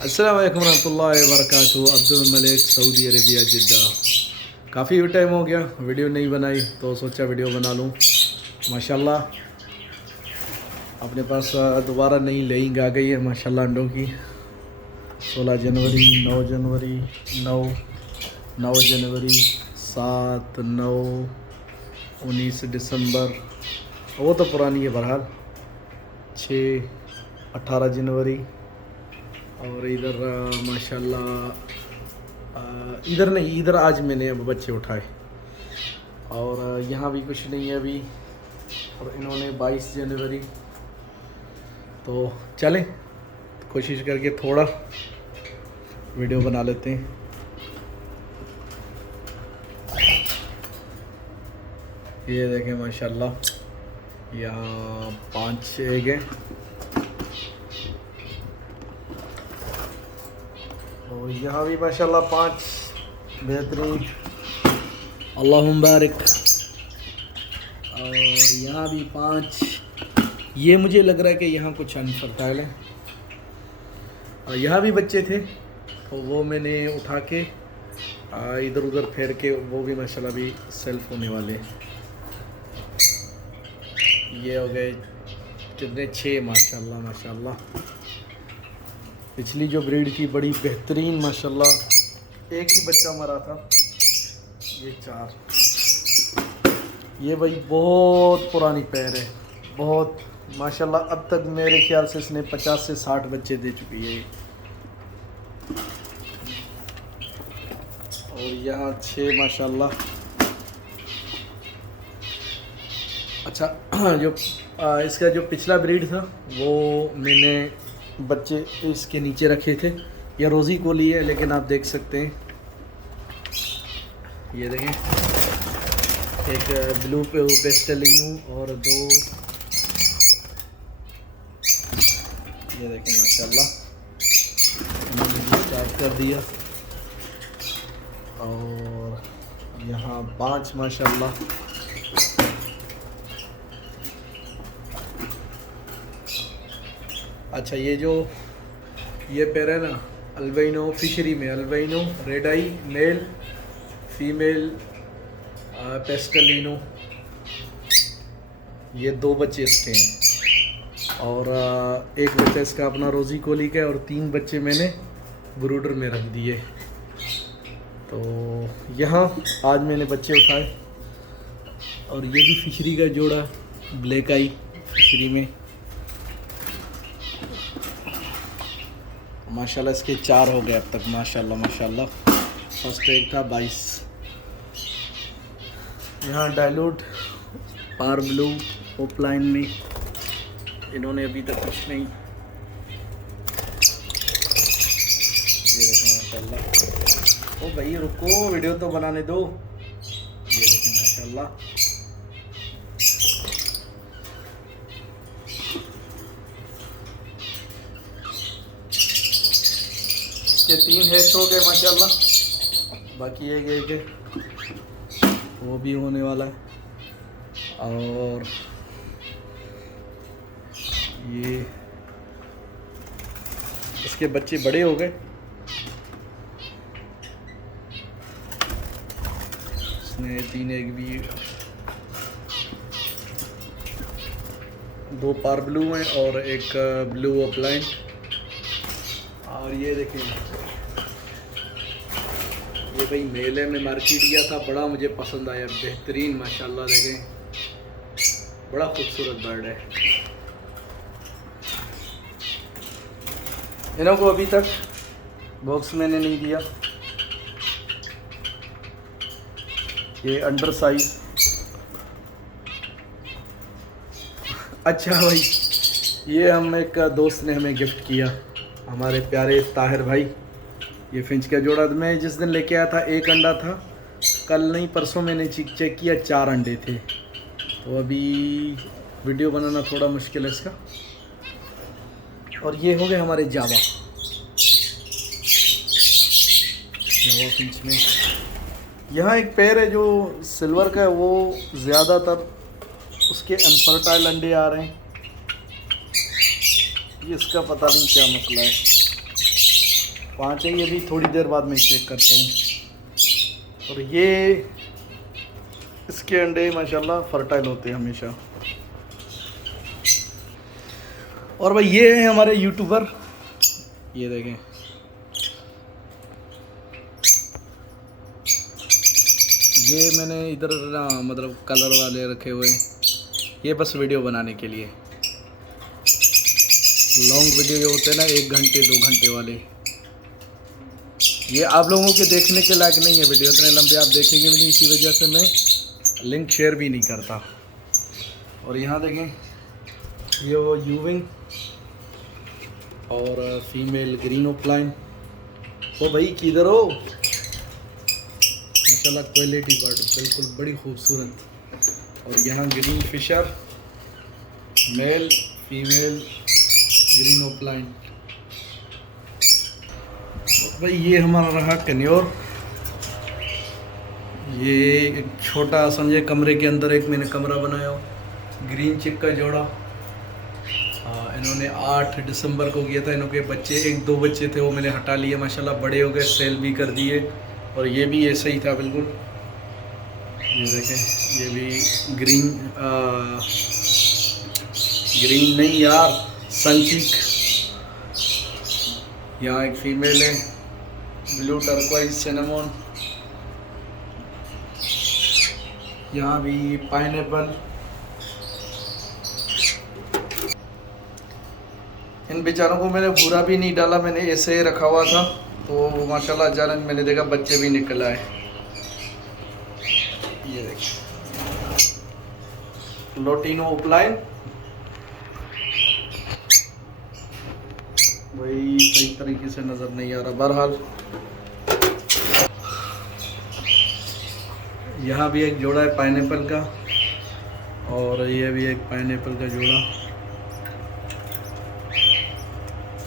अस्सलाम वालेकुम रहमतुल्लाहि व बरकातुहू। अब्दुल मलिक, सऊदी अरेबिया, जिद्दा। काफ़ी टाइम हो गया वीडियो नहीं बनाई तो सोचा वीडियो बना लूँ। माशाल्लाह अपने पास दोबारा नई लेइंग आ गई है माशाल्लाह अंडों की। 16 जनवरी, 9 जनवरी, 9 जनवरी, 7, 9, 19 दिसंबर, वो तो पुरानी है बहरहाल। 6, 18 जनवरी। और इधर माशाल्लाह इधर नहीं, इधर आज मैंने अब बच्चे उठाए। और यहाँ भी कुछ नहीं है अभी। और इन्होंने 22 जनवरी। तो चलें कोशिश करके थोड़ा वीडियो बना लेते हैं। ये देखें माशाल्लाह यहाँ 5 एग हैं। और यहाँ भी माशाल्लाह 5 बेहतरीन, अल्लाहुम्मा बारिक। और यहाँ भी 5। ये मुझे लग रहा है कि यहाँ कुछ अनफर्टाइल है। और यहाँ भी बच्चे थे तो वो मैंने उठा के इधर उधर फेर के, वो भी माशाल्लाह भी सेल्फ होने वाले। ये हो गए कितने, 6 माशाल्लाह माशाल्लाह। पिछली जो ब्रीड थी बड़ी बेहतरीन माशाल्लाह, एक ही बच्चा मरा था। ये 4। ये भाई बहुत पुरानी पैर है, बहुत माशाल्लाह। अब तक मेरे ख्याल से इसने 50 से 60 बच्चे दे चुकी है। और यहाँ 6 माशाल्लाह। अच्छा जो इसका जो पिछला ब्रीड था वो मैंने बच्चे इसके नीचे रखे थे। ये रोज़ी को लिए है, लेकिन आप देख सकते हैं, ये देखें, एक ब्लू पेस्टेलिनो और 2, ये देखें माशाल्लाह इन्होंने भी स्टार्ट कर दिया। और यहाँ 5 माशाल्लाह। अच्छा ये पैर है ना, अल्बिनो फिशरी में, अल्बिनो रेड आई मेल, फीमेल पेस्टेलिनो, ये 2 बच्चे इसके हैं। और एक बच्चा इसका अपना रोज़ी कोली का है। और 3 बच्चे मैंने ब्रूडर में रख दिए। तो यहाँ आज मैंने बच्चे उठाए। और ये भी फिशरी का जोड़ा, ब्लैक आई फिशरी में माशाल्लाह। इसके 4 हो गए अब तक माशाल्लाह माशाल्लाह। फर्स्ट एक था 22। यहाँ डायलूट पार ब्लू ओपलाइन में, इन्होंने अभी तक कुछ नहीं। ये देखें माशाल्लाह। ओ भाई रुको, वीडियो तो बनाने दो। ये देखें माशाल्लाह। इसके 3 हैच हो गए माशाल्लाह। बाकी एक वो भी होने वाला है। और ये इसके बच्चे बड़े हो गए। इसने 3 एग भी, 2 पार ब्लू हैं और एक ब्लू अपलाइन। और ये देखें, ये भाई मेल है, मैं मार्केट गया था, बड़ा मुझे पसंद आया, बेहतरीन माशाल्लाह। देखें बड़ा खूबसूरत बर्ड है। इन्हों को अभी तक बॉक्स मैंने नहीं दिया। ये अंडर साइज। अच्छा भाई, ये हम एक दोस्त ने हमें गिफ्ट किया, हमारे प्यारे ताहिर भाई। ये फिंच का जोड़ा मैं जिस दिन लेके आया था 1 अंडा था। कल नहीं परसों मैंने चेक किया 4 अंडे थे। तो अभी वीडियो बनाना थोड़ा मुश्किल है इसका। और ये हो गए हमारे जावा फिंच में। यहाँ एक पैर है जो सिल्वर का है, वो ज़्यादातर उसके अनफर्टाइल अंडे आ रहे हैं। ये इसका पता नहीं क्या मसला है। 5 है, ये भी थोड़ी देर बाद मैं चेक करता हूँ। और ये इसके अंडे माशाल्लाह फर्टाइल होते हैं हमेशा। और भाई ये हैं हमारे यूट्यूबर, ये देखें, ये मैंने इधर ना मतलब कलर वाले रखे हुए, ये बस वीडियो बनाने के लिए। लॉन्ग वीडियो ये होते हैं ना 1 घंटे 2 घंटे वाले, ये आप लोगों के देखने के लायक नहीं है वीडियो, इतने लंबे आप देखेंगे भी नहीं, इसी वजह से मैं लिंक शेयर भी नहीं करता। और यहाँ देखें ये वो यूविंग और फीमेल ग्रीन ओपलाइन। ओ भाई किधर हो, माशाल्लाह क्वालिटी बर्ड बिल्कुल बड़ी खूबसूरत। और यहाँ green fisher male female green opaline. भाई ये हमारा रहा कन्योर, ये एक छोटा समझे कमरे के अंदर एक मैंने कमरा बनाया हो, ग्रीन चिक का जोड़ा। इन्होंने 8 दिसंबर को किया था, इनके बच्चे 1-2 बच्चे थे वो मैंने हटा लिए, माशाल्लाह बड़े हो गए, सेल भी कर दिए। और ये भी ऐसे ही था बिल्कुल, ये देखें ये भी ग्रीन नहीं यार, सनचीक। यहाँ एक फीमेल है ब्लू टर्कोइज सिनेमन। यहाँ भी पाइनएप्पल। इन बेचारों को मैंने भूरा भी नहीं डाला, मैंने ऐसे ही रखा हुआ था, तो माशाल्लाह अचानक मैंने देखा बच्चे भी निकल आए। ये देखिए लोटिनो ओपलाइन, वही सही तरीके से नज़र नहीं आ रहा। बहरहाल यहाँ भी एक जोड़ा है पाइनएप्पल का, और ये भी एक पाइनएप्पल का जोड़ा।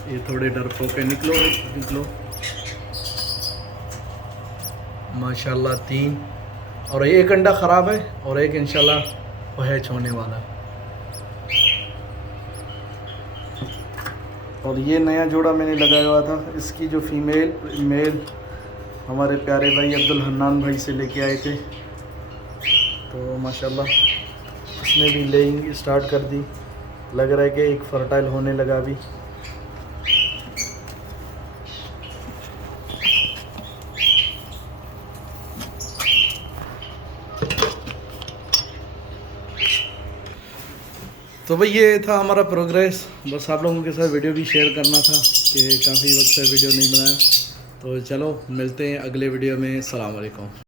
ये थोड़े डरपोक है, निकलो निकलो। माशाल्लाह 3, और एक अंडा ख़राब है और एक इंशाल्लाह हैच होने वाला है। और ये नया जोड़ा मैंने लगाया हुआ था, इसकी जो फीमेल मेल हमारे प्यारे भाई अब्दुल हन्नान भाई से लेके आए थे, तो माशाल्लाह इसने भी लेइंग स्टार्ट कर दी, लग रहा है कि एक फर्टाइल होने लगा अभी। तो भाई ये था हमारा प्रोग्रेस, बस आप लोगों के साथ वीडियो भी शेयर करना था कि काफ़ी वक्त से वीडियो नहीं बनाया। तो चलो मिलते हैं अगले वीडियो में। अस्सलाम वालेकुम।